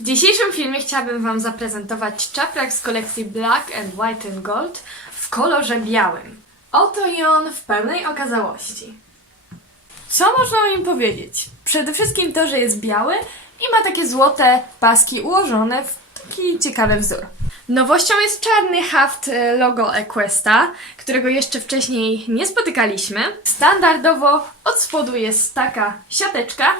W dzisiejszym filmie chciałabym Wam zaprezentować czaprak z kolekcji Black and White and Gold w kolorze białym. Oto i on w pełnej okazałości. Co można o nim powiedzieć? Przede wszystkim to, że jest biały i ma takie złote paski ułożone w taki ciekawy wzór. Nowością jest czarny haft e, logo Equesta, którego jeszcze wcześniej nie spotykaliśmy. Standardowo od spodu jest taka siateczka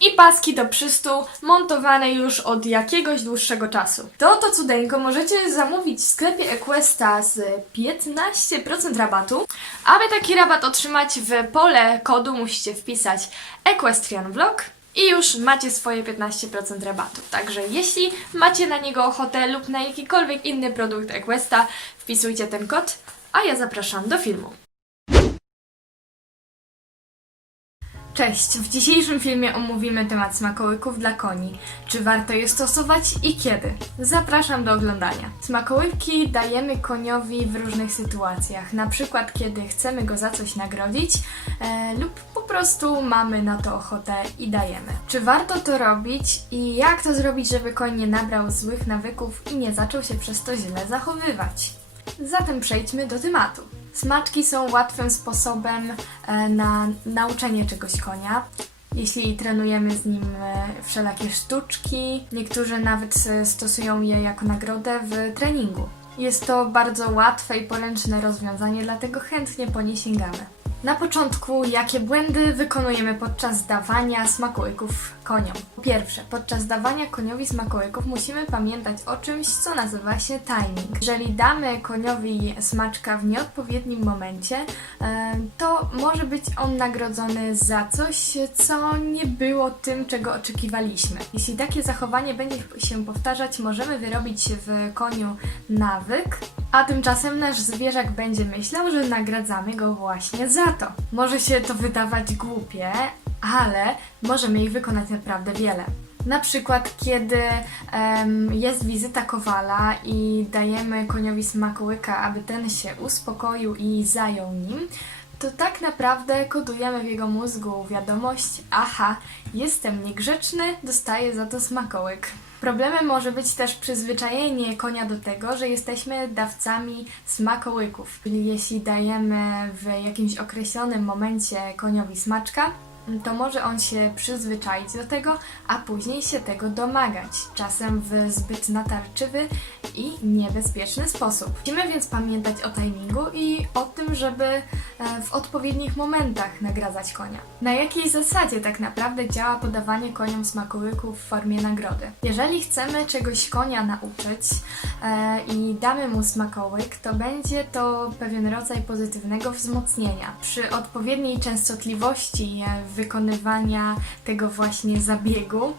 i paski do przystół montowane już od jakiegoś dłuższego czasu. To to cudeńko możecie zamówić w sklepie Equesta z 15% rabatu. Aby taki rabat otrzymać w pole kodu musicie wpisać Equestrian Vlog i już macie swoje 15% rabatu. Także jeśli macie na niego ochotę lub na jakikolwiek inny produkt Equesta, wpisujcie ten kod, a ja zapraszam do filmu. Cześć! W dzisiejszym filmie omówimy temat smakołyków dla koni. Czy warto je stosować i kiedy? Zapraszam do oglądania. Smakołyki dajemy koniowi w różnych sytuacjach, na przykład kiedy chcemy go za coś nagrodzić e, lub po prostu mamy na to ochotę i dajemy. Czy warto to robić i jak to zrobić, żeby koń nie nabrał złych nawyków i nie zaczął się przez to źle zachowywać? Zatem przejdźmy do tematu. Smaczki są łatwym sposobem e, na nauczenie czegoś konia. Jeśli trenujemy z nim e, wszelakie sztuczki, niektórzy nawet e, stosują je jako nagrodę w treningu. Jest to bardzo łatwe i poręczne rozwiązanie, dlatego chętnie po nie sięgamy. Na początku, jakie błędy wykonujemy podczas dawania smakołyków koniom? Po pierwsze, podczas dawania koniowi smakołyków musimy pamiętać o czymś, co nazywa się timing. Jeżeli damy koniowi smaczka w nieodpowiednim momencie, e, to może być on nagrodzony za coś, co nie było tym, czego oczekiwaliśmy. Jeśli takie zachowanie będzie się powtarzać, możemy wyrobić w koniu nawyk, a tymczasem nasz zwierzak będzie myślał, że nagradzamy go właśnie za to. Może się to wydawać głupie, ale możemy ich wykonać naprawdę wiele. Na przykład, kiedy em, jest wizyta kowala i dajemy koniowi smakołyka, aby ten się uspokoił i zajął nim, to tak naprawdę kodujemy w jego mózgu wiadomość: aha, jestem niegrzeczny, dostaję za to smakołyk. Problemem może być też przyzwyczajenie konia do tego, że jesteśmy dawcami smakołyków. Czyli jeśli dajemy w jakimś określonym momencie koniowi smaczka, to może on się przyzwyczaić do tego, a później się tego domagać, czasem w zbyt natarczywy i niebezpieczny sposób. Musimy więc pamiętać o timingu i o tym, żeby e, w odpowiednich momentach nagradzać konia. Na jakiej zasadzie tak naprawdę działa podawanie koniom smakołyków w formie nagrody? Jeżeli chcemy czegoś konia nauczyć e, i damy mu smakołyk, to będzie to pewien rodzaj pozytywnego wzmocnienia. Przy odpowiedniej częstotliwości e, wykonywania tego właśnie zabiegu,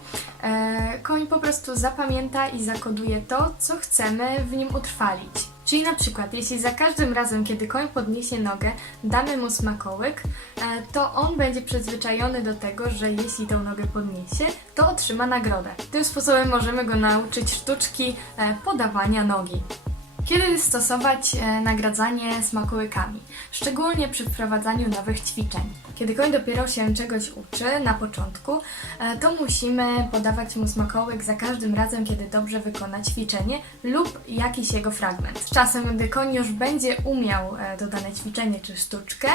e, koń po prostu zapamięta i zakoduje to, co chcemy w nim utrwalić. Czyli na przykład, jeśli za każdym razem, kiedy koń podniesie nogę, damy mu smakołyk, e, to on będzie przyzwyczajony do tego, że jeśli tą nogę podniesie, to otrzyma nagrodę. Tym sposobem możemy go nauczyć sztuczki e, podawania nogi. Kiedy stosować e, nagradzanie smakołykami? Szczególnie przy wprowadzaniu nowych ćwiczeń. Kiedy koń dopiero się czegoś uczy na początku, e, to musimy podawać mu smakołyk za każdym razem, kiedy dobrze wykona ćwiczenie lub jakiś jego fragment. Czasem, gdy koń już będzie umiał e, to dane ćwiczenie czy sztuczkę,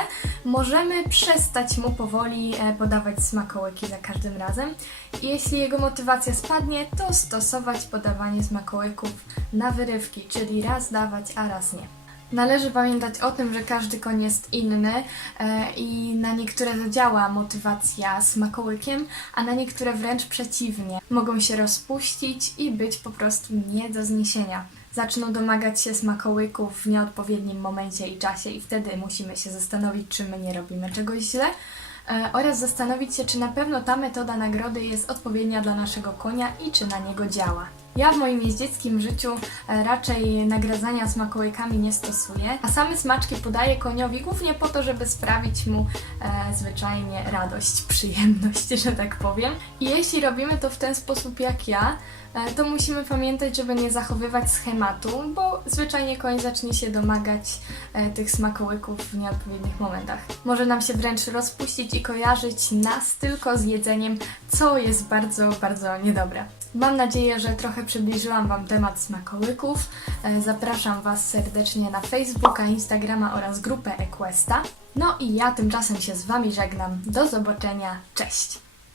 możemy przestać mu powoli e, podawać smakołyki za każdym razem. Jeśli jego motywacja spadnie, to stosować podawanie smakołyków na wyrywki, czyli raz dawać, a raz nie. Należy pamiętać o tym, że każdy koń jest inny e, i na niektóre zadziała motywacja smakołykiem, a na niektóre wręcz przeciwnie. Mogą się rozpuścić i być po prostu nie do zniesienia. Zaczną domagać się smakołyków w nieodpowiednim momencie i czasie i wtedy musimy się zastanowić, czy my nie robimy czegoś źle e, oraz zastanowić się, czy na pewno ta metoda nagrody jest odpowiednia dla naszego konia i czy na niego działa. Ja w moim jeździeckim życiu e, raczej nagradzania smakołykami nie stosuję, a same smaczki podaję koniowi głównie po to, żeby sprawić mu e, zwyczajnie radość, przyjemność, że tak powiem. I jeśli robimy to w ten sposób jak ja, e, to musimy pamiętać, żeby nie zachowywać schematu, bo zwyczajnie koń zacznie się domagać e, tych smakołyków w nieodpowiednich momentach. Może nam się wręcz rozpuścić i kojarzyć nas tylko z jedzeniem, co jest bardzo, bardzo niedobre. Mam nadzieję, że trochę przybliżyłam Wam temat smakołyków. E, Zapraszam Was serdecznie na Facebooka, Instagrama oraz grupę Equesta. No i ja tymczasem się z Wami żegnam. Do zobaczenia. Cześć!